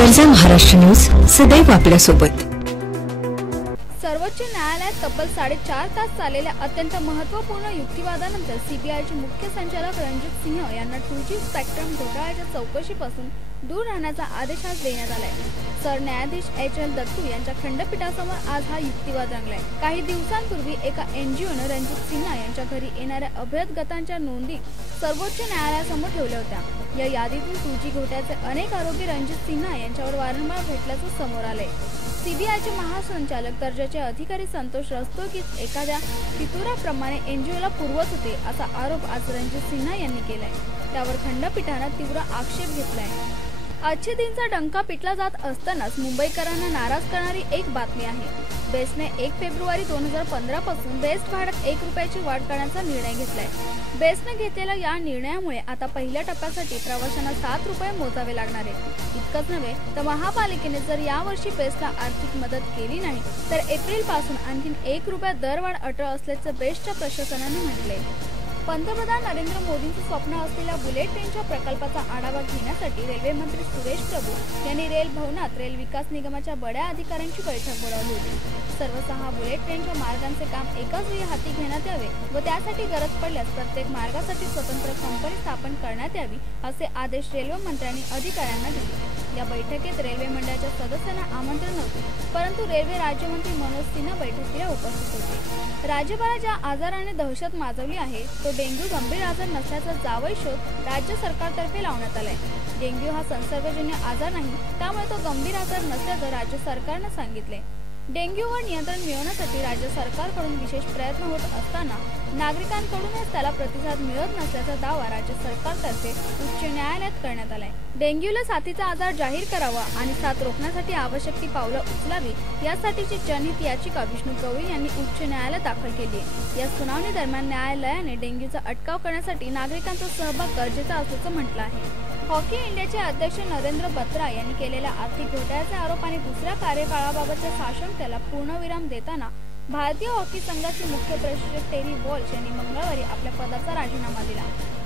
गरजा महाराष्ट्र न्यूज सदैव आपल्यासोबत। सर्वोच्च न्यायालयात तब्बल 4.5 तास चाललेल्या अत्यंत महत्त्वपूर्ण युक्तिवादानंतर सीबीआयचे मुख्य संचालक रणजित सिंह यांना 2G स्पेक्ट्रम घोटाळ्याच्या चौकशीपासून दूर राहण्याचा आदेश आज देण्यात आलाय। सरन्यायाधीश HL दत्तू यांच्या खंडपीठासमोर आज हा युक्तिवाद रंगलाय। काही दिवसांपूर्वी एका NGOने रणजित सिन्हा यांच्या घरी येणाऱ्या अभ्यागत गटांच्या नोंदी सर्वोच्च न्यायालयासमोर ठेवल्या होत्या। या यादीतून 2G घोटाळ्याचे अनेक आरोपी रणजित सिन्हा यांच्यावर वारंवार भेटल्याचं समोर आलंय। सीबीआयचे महासंचालक दर्जाचे अधिकारी संतोष रस्तोगीच एखाद्या फितुराप्रमाणे NGOला पुरवत होते असा आरोप आज रणजित सिन्हा यांनी केलाय। त्यावर खंडपीठाने तीव्र आक्षेप घेतलाय। आजच्या दिनचा डंका पिटला जात असतानाच मुंबईकरांना नाराज करणारी एक बातमी आहे। बेस्टने 1 फेब्रुवारी 2015 पासून बेस्ट भाड्यात 1 रुपयाची वाढ करण्याचा निर्णय घेतलाय। बेस्टने घेतलेल्या या निर्णयामुळे आता पहिल्या टप्प्यासाठी प्रवाशांना 7 रुपये मोजावे लागणार आहे। इतकंच नव्हे तर महापालिकेने जर यावर्षी बेस्टला आर्थिक मदत केली नाही तर एप्रिल पासून आणखी 1 रुपया दरवाढ अटळ असल्याचं बेस्टच्या प्रशासनाने म्हटलंय। पंतप्रधान नरेंद्र मोदींचे स्वप्न असलेल्या बुलेट ट्रेनच्या प्रकल्पाचा आढावा घेण्यासाठी रेल्वे मंत्री सुरेश प्रभू यांनी रेल भवनात रेल विकास निगमाच्या बड्या अधिकाऱ्यांची बैठक बोलावली होती। सर्व 6 बुलेट ट्रेनच्या मार्गांचे काम एकाच वेळी हाती घेण्यात यावे व त्यासाठी गरज पडल्यास प्रत्येक मार्गासाठी स्वतंत्र कंपनी स्थापन करण्यात यावी असे आदेश रेल्वे मंत्र्यांनी अधिकाऱ्यांना दिले। या बैठकीत रेल्वे मंडळाच्या सदस्यांना आमंत्रण नव्हते, परंतु रेल्वे राज्यमंत्री मनोज सिन्हा बैठकीला उपस्थित होते। राज्यभरात ज्या आजाराने दहशत माजवली आहे तो डेंग्यू गंभीर आजार नसल्याचा जावई शोध राज्य सरकारतर्फे लावण्यात आलाय। डेंग्यू हा संसर्गजन्य आजार नाही, त्यामुळे तो गंभीर आजार नसल्याचं राज्य सरकारने सांगितले। डेंग्यूवर नियंत्रण मिळवण्यासाठी राज्य सरकारकडून विशेष प्रयत्न होत असताना नागरिकांकडूनच त्याला प्रतिसाद मिळत नसल्याचा दावा राज्य सरकारतर्फे उच्च न्यायालयात करण्यात आलाय। डेंग्यूला साथीचा आजार जाहीर करावा आणि साथ रोखण्यासाठी आवश्यक ती पावलं उचलावी यासाठीची जनहित याचिका विष्णू गवळी यांनी उच्च न्यायालयात दाखल केली आहे। या सुनावणी दरम्यान न्यायालयाने डेंग्यूचा अटकाव करण्यासाठी नागरिकांचा सहभाग गरजेचा असल्याचं म्हटलं आहे। हॉकी इंडियाचे अध्यक्ष नरेंद्र बत्रा यांनी केलेल्या आर्थिक घोटाळ्याचे आरोप आणि दुसऱ्या कार्यकाळाबाबतच्या साशंकतेला पूर्णविराम देताना भारतीय हॉकी संघाचे मुख्य प्रशिक्षक टेरी वॉल्श यांनी मंगळवारी आपल्या पदाचा राजीनामा दिला।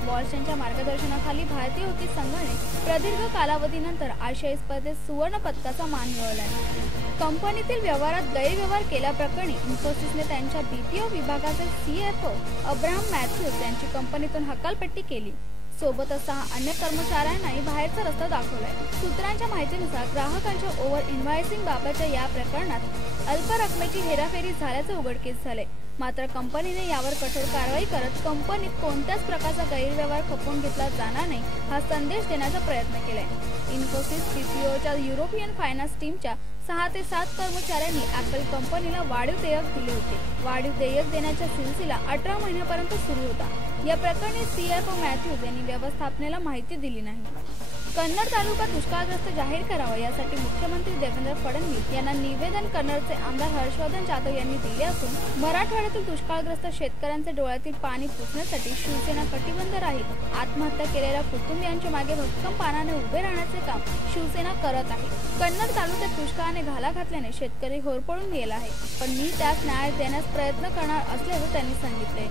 वॉल्श यांच्या मार्गदर्शनाखाली भारतीय हॉकी संघाने प्रदीर्घ कालावधीनंतर आशियाई स्पर्धेत सुवर्ण पदकाचा मान मिळवलाय। कंपनीतील व्यवहारात गैरव्यवहार केल्याप्रकरणी इन्फोसिसने त्यांच्या BPO विभागाचे CFO अब्राहम मॅथ्यूज यांची कंपनीतून हकालपट्टी केली। सोबतच 6 अन्य कर्मचाऱ्यांनाही बाहेरचा रस्ता दाखवलाय। सूत्रांच्या माहितीनुसार ग्राहकांच्या ओव्हर इन्व्हॉइसिंग बाबतच्या या प्रकरणात अल्प रकमेची हेराफेरी झाल्याचे उघडकीस झाले। मात्र कंपनीने यावर कठोर कारवाई करत कंपनीत कोणत्याच प्रकारचा गैरव्यवहार खपवून घेतला जाणार नाही हा संदेश देण्याचा प्रयत्न केलाय। इन्फोसिस BPOच्या युरोपियन फायनान्स टीमच्या 6 ते 7 कर्मचाऱ्यांनी ॲपल कंपनीला वाढीव देयक दिले होते। वाढीव देयक देण्याचा सिलसिला 18 महिन्यापर्यंत सुरू होता। या प्रकरणी CFO मॅथ्यूज यांनी व्यवस्थापनेला माहिती दिली नाही। कन्नड तालुका दुष्काळग्रस्त जाहीर करावा यासाठी मुख्यमंत्री देवेंद्र फडणवीस यांना निवेदन कन्नडचे आमदार हर्षवर्धन जाधव यांनी दिले असून मराठवाड्यातील दुष्काळग्रस्त शेतकऱ्यांचे डोळ्यातील पाणी पुसण्यासाठी शिवसेना कटिबद्ध राहील। आत्महत्या केलेल्या कुटुंबियांच्या मागे भक्कम पानाने उभे राहण्याचे काम शिवसेना करत आहे। कन्नड तालुक्यात दुष्काळाने घाला घातल्याने शेतकरी होरपळून गेला आहे, पण मी त्यास न्याय देण्यास प्रयत्न करणार असल्याचं त्यांनी सांगितले।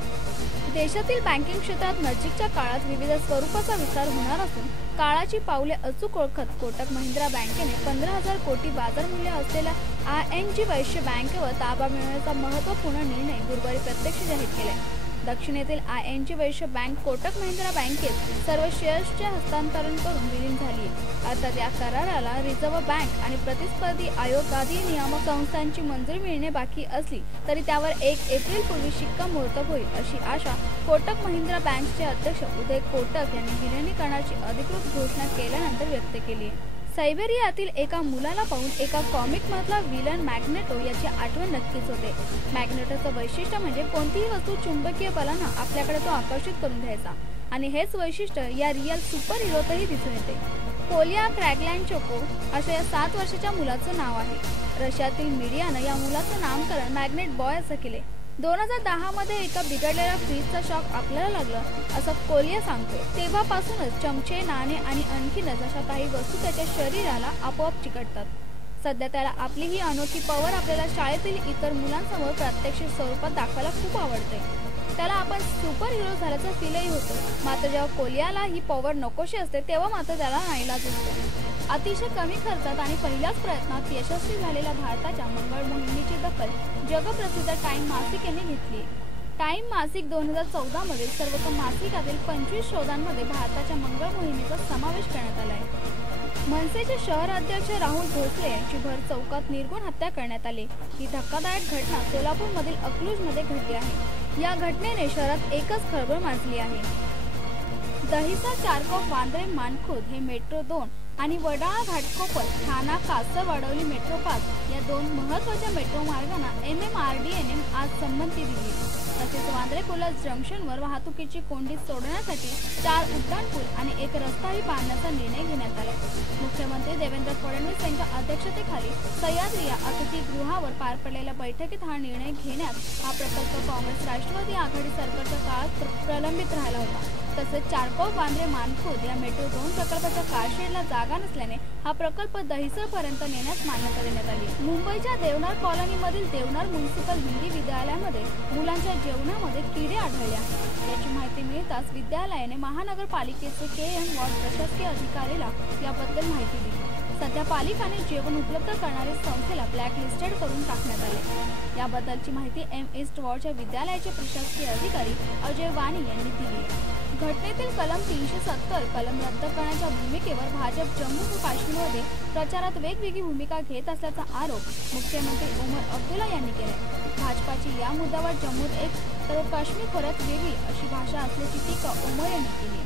देशातील बँकिंग क्षेत्रात नजीकच्या काळात विविध स्वरूपाचा विस्तार होणार असून काळाची पावले अचूक ओळखत कोटक महिंद्रा बँकेने 15,000 कोटी बाजार मूल्य असलेल्या ING वैश्य बँकेवर ताबा मिळवण्याचा महत्त्वपूर्ण निर्णय गुरुवारी प्रत्यक्ष जाहीर केलाय। दक्षिणेतील ING वैश्य बँक कोटक महिंद्रा बँकेत सर्व शेअर्सचे हस्तांतरण करून विलीन झाली आहे। अर्थात या कराराला रिझर्व्ह बँक आणि प्रतिस्पर्धी आयोग आदी नियामक संस्थांची मंजुरी मिळणे बाकी असली तरी त्यावर 1 एप्रिल पूर्वी शिक्कामोर्तब होईल अशी आशा कोटक महिंद्रा बँकचे अध्यक्ष उदय कोटक यांनी विलिनीकरणाची अधिकृत घोषणा केल्यानंतर व्यक्त केली आहे। सायबेरियातील एका मुलाला पाहून एका कॉमिक मधला विलन मॅग्नेटो याची आठवण नक्कीच होते। मॅग्नेटोचं वैशिष्ट्य म्हणजे कोणतीही वस्तू चुंबकीय बलानं आपल्याकडे तो आकर्षित करून द्यायचा आणि हेच वैशिष्ट्य या रिअल सुपर हिरोतही दिसून येते। कोलिया क्रॅगलॅन्चोको अशा या 7 वर्षाच्या मुलाचं नाव आहे। रशियातील मीडियानं या मुलाचं नामकरण मॅग्नेट बॉय असं केले। 2010 मध्ये एका बिघडलेल्या फ्रीजचा शॉक आपल्याला लागला असं कोलिया सांगतोय। तेव्हापासूनच चमचे, नाणे आणि आणखीनच अशा काही वस्तू त्याच्या शरीराला आपोआप चिकटतात। सध्या त्याला आपली ही अनोखी पॉवर आपल्याला शाळेतील इतर मुलांसमोर प्रात्यक्षिक स्वरूपात दाखवायला खूप आवडते। त्याला आपण सुपर हिरो झाल्याचा फीलही होतो। मात्र जेव्हा कोलियाला ही पॉवर नकोशी असते तेव्हा मात्र त्याला नाईलाज असतो। अतिशय कमी खर्चात आणि पहिल्याच प्रयत्नात यशस्वी झालेल्या भारताच्या मंगळ मोहिमेची दखल जगप्रसिद्ध टाइम मासिक यांनी घेतली. टाइम मासिक 2014 मध्ये सर्वोत्तम मासिकातील 25 शोधांमध्ये भारताच्या मंगळ मोहिमेचा समावेश करण्यात आला आहे. मनसेचे शहर अध्यक्ष राहुल भोसले यांची भर चौकात निर्घृण हत्या करण्यात आली. ही धक्कादायक घटना सोलापूरमधील अकलूजमध्ये घडली आहे. या घटनेने शहरात एकच खळबळ माजली आहे. दहिसर, चारकोप, वांद्रे, मानखुर्द हे मेट्रो 2 आणि वडाळा, घाटकोपर, ठाणा, कासर, वडवली मेट्रो 5 या 2 महत्त्वाच्या मेट्रो मार्गांना MMRDAने आज संमती दिली. तसेच वांद्रे पुलास जंक्शनवर वाहतुकीची कोंडी सोडण्यासाठी 4 उड्डाणपूल आणि 1 रस्ताही बांधण्याचा निर्णय घेण्यात आला. मुख्यमंत्री देवेंद्र फडणवीस यांच्या अध्यक्षतेखाली सह्याद्री या अतिथीगृहावर पार पडलेल्या बैठकीत हा निर्णय घेण्यात हा प्रकल्प काँग्रेस राष्ट्रवादी आघाडी सरकारच्या काळात प्रलंबित राहिला होता. तसेच चारकोप, वांद्रे, मानखुर्द या मेट्रो 2 प्रकल्पाच्या कारशेडला जागा नसल्याने हा प्रकल्प दहिसर पर्यंत नेण्यास मान्यता देण्यात आली. मुंबईच्या देवनार कॉलनीमधील देवनार म्युनिसिपल हिंदी विद्यालयामध्ये मुलांच्या जेवणामध्ये किडे आढळले आहेत. याची माहिती मिळताच विद्यालयाने महानगरपालिकेचे KM वॉर्ड प्रशासकीय अधिकारीला याबद्दल माहिती दिली. सध्या पालिकाने जेवण उपलब्ध करणाऱ्या संस्थेला ब्लॅकलिस्टेड करून टाकण्यात आले. याबद्दलची माहिती ईस्ट वॉर्डच्या विद्यालयाचे प्रशासकीय अधिकारी अजय वाणी यांनी दिली. घटनेतील कलम 370 कलम रद्द करण्याच्या भूमिकेवर भाजप जम्मू व काश्मीरमध्ये प्रचारात वेगवेगळी भूमिका घेत असल्याचा आरोप मुख्यमंत्री उमर अब्दुल्ला यांनी केला. भाजपाची या मुद्द्यावर जम्मूत एक तर काश्मीर खोऱ्यात वेगळी अशी भाषा असल्याची टीका उमर यांनी केली.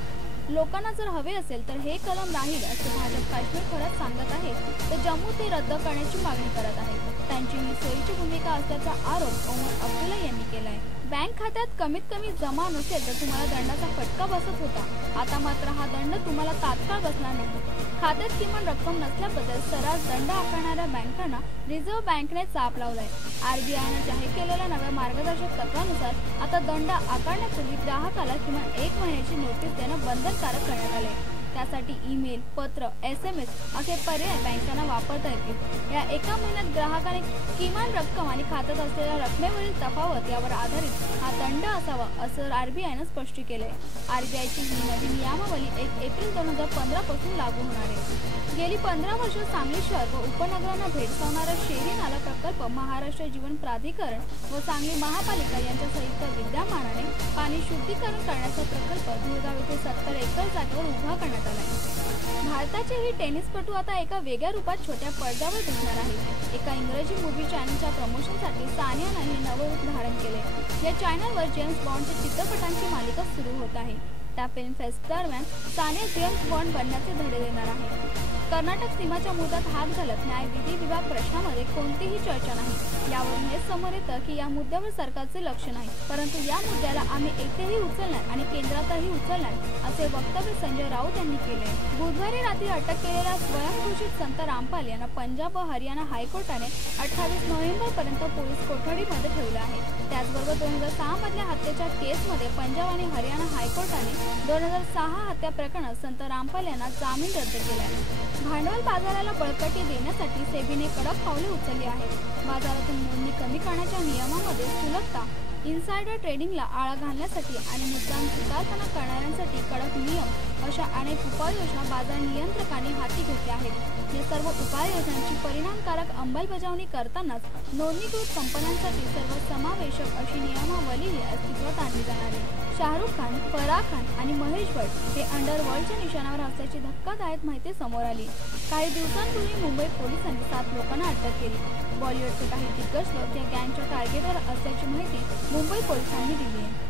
लोकांना जर हवे असेल तर हे कलम राहील असे भाजप काश्मीर खोऱ्यात सांगत आहे, तर जम्मू ते रद्द करण्याची मागणी करत आहे. त्यांची ही सोयीची भूमिका असल्याचा आरोप उमर अब्दुल्ला यांनी केला आहे. बँक खात्यात कमीत कमी जमा नसेल तर तुम्हाला दंडाचा फटका बसत होता. आता मात्र हा दंड तुम्हाला तात्काळ बसणार नाही. खात्यात किमान रक्कम नसल्याबद्दल सर्रास दंड आकारणाऱ्या बँकांना रिझर्व्ह बँकेने चाप लावलाय. RBIने जाहीर केलेल्या नव्या मार्गदर्शक तत्वानुसार आता दंड आकारण्यापूर्वी ग्राहकाला किमान 1 महिन्याची नोटीस देणं बंधनकारक करण्यात आले. त्यासाठी ईमेल, पत्र, SMS असे पर्याय बँकांना वापरता येतील. या 1 महिन्यात ग्राहकाने किमान रक्कम आणि खात्यात असलेल्या रकमेवरील तफावत यावर आधारित हा दंड असावा असं RBIने स्पष्ट केलंय. RBIची ही नवी नियमावली 1 एप्रिल 2015 पासून लागू होणार आहे. गेली 15 वर्ष सांगली शहर व उपनगरांना भेडसावणारा शेरी नाला प्रकल्प महाराष्ट्र जीवन प्राधिकरण व सांगली महापालिका यांच्या संयुक्त विद्यमानाने पाणी शुद्धीकरण करण्याचा प्रकल्प धुळगाव येथे 70 एकर जागेवर उभा करण्यात आला आहे. भारताचे ही टेनिसपटू आता एका वेगळ्या रूपात छोट्या पडद्यावर दिसणार आहे. एका इंग्रजी मूव्ही चॅनलच्या प्रमोशनसाठी सानियाने हे नवं रूप धारण केले. या चॅनलवर जेम्स बॉन्डच्या चित्रपटांची मालिका सुरू होत आहे. त्या फिल्म फेस्ट दरम्यान सानिया जेम्स बॉन्ड बनण्याचे धडे देणार आहे. कर्नाटक सीमाच्या मुद्द्यात हात घालत न्यायविधी विभाग प्रश्नामध्ये कोणतीही चर्चा नाही. यावरून हेच समोर येतं की या मुद्द्यावर सरकारचे लक्ष नाही, परंतु या मुद्द्याला आम्ही येथेही उचलणार आणि केंद्रातही उचलणार असे वक्तव्य संजय राऊत यांनी केले. बुधवारी रात्री अटक केलेल्या स्वयंघोषित संत रामपाल यांना पंजाब व हरियाणा हायकोर्टाने 28 नोव्हेंबर पर्यंत पोलीस कोठडीमध्ये ठेवले आहे. त्याचबरोबर 2006 मधल्या हत्येच्या केसमध्ये पंजाब आणि हरियाणा हायकोर्टाने 2006 हत्या प्रकरणात संत रामपाल यांना जामीन रद्द केला आहे. भांडवल बाजाराला बळकटी देण्यासाठी सेबीने कडक पावले उचलली आहेत. बाजारातून नोंदणी कमी करण्याच्या नियमामध्ये सुलभता, इनसायडर ट्रेडिंगला आळा घालण्यासाठी आणि मुद्दाम चुकारपणा करणाऱ्यांसाठी कडक नियम अशा अनेक उपाययोजना बाजार नियंत्रकांनी हाती घेतल्या आहेत. या सर्व उपाययोजनांची परिणामकारक अंमलबजावणी करतानाच नोंदणीकृत कंपन्यांसाठी सर्वसमावेशक अशी नियमावलीही अस्तित्वात आणली जाणार आहे. शाहरुख खान, फराह खान आणि महेश भट्ट हे अंडरवर्ल्डच्या निशाणावर असल्याची धक्कादायक माहिती समोर आली. काही दिवसांपूर्वी मुंबई पोलिसांनी 7 लोकांना अटक केली. बॉलिवूडचे काही दिग्गज लोक या गँगच्या टार्गेटवर असल्याची माहिती मुंबई पोलिसांनी दिली आहे.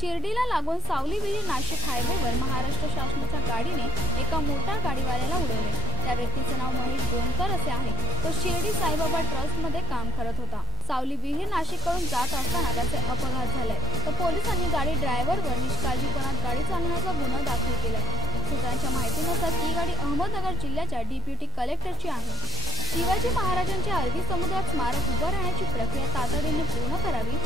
शिर्डीला लागून सावली विहीर नाशिक हायवेवर महाराष्ट्र शासनाच्या गाडीने एका मोटार गाडीवाल्याला उडवले. त्या व्यक्तीचे नाव महेश गोंदकर असे आहे. तो शिर्डी साईबाबा ट्रस्टमध्ये काम करत होता. सावली विहीर नाशिककडून जात असताना त्याचे अपघात झाले, तर पोलिसांनी गाडी ड्रायव्हरवर निष्काळजीपणात गाडी चालवण्याचा गुन्हा दाखल केलाय. सूत्रांच्या माहितीनुसार ती गाडी अहमदनगर जिल्ह्याच्या डेप्युटी कलेक्टरची आहे. शिवाजी महाराजांच्या अरबी समुद्रात स्मारक उभं राहण्याची प्रक्रिया तातडीने पूर्ण करावी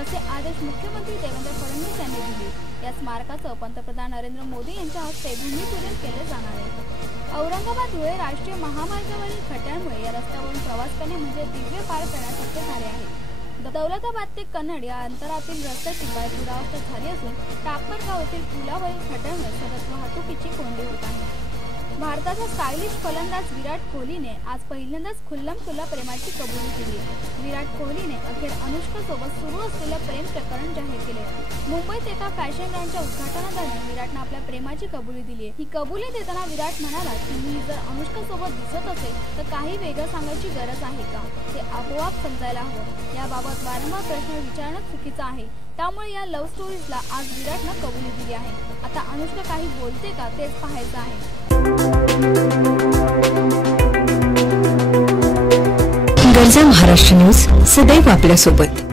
असे आदेश मुख्यमंत्री देवेंद्र फडणवीस यांनी दिले. या स्मारकाचं पंतप्रधान नरेंद्र मोदी यांच्या हस्ते भूमिपूजन केले जाणार आहे. औरंगाबाद धुळे राष्ट्रीय महामार्गावरील खड्ड्यांमुळे या रस्त्यावरून प्रवास करणे म्हणजे दिव्य पार करण्यासारखे झाले आहे. दौलताबाद ते कन्नड या अंतरातील रस्त्याची दुरावस्था झाली असून टापरगाव येथील पुलावरील खड्ड्यांमुळे सतत वाहतुकीची कोंडी होत आहे. भारताचा स्टायलिश फलंदाज विराट कोहलीने आज पहिल्यांदाच खुल्लम खुल्ला प्रेमाची कबुली दिली. विराट कोहलीने अखेर अनुष्का सोबत सुरू असलेलं प्रेम प्रकरण जाहीर केले. मुंबईत एका फॅशन ब्रँडच्या उद्घाटनादरम्यान विराटने आपल्या प्रेमाची कबुली दिली. ही कबुली देताना विराट म्हणाला की मी जर अनुष्का सोबत दिसत असेल तर काही वेगळं सांगायची गरज आहे का, ते आपोआप समजायला हवं. याबाबत वारंवार प्रश्न विचारणं चुकीचं आहे. त्यामुळे या लव्ह स्टोरीजला आज विराटनं कबुली दिली आहे. आता अनुष्का काही बोलते का तेच पाहायचं आहे. गरजा महाराष्ट्र न्यूज सदैव आपल्यासोबत.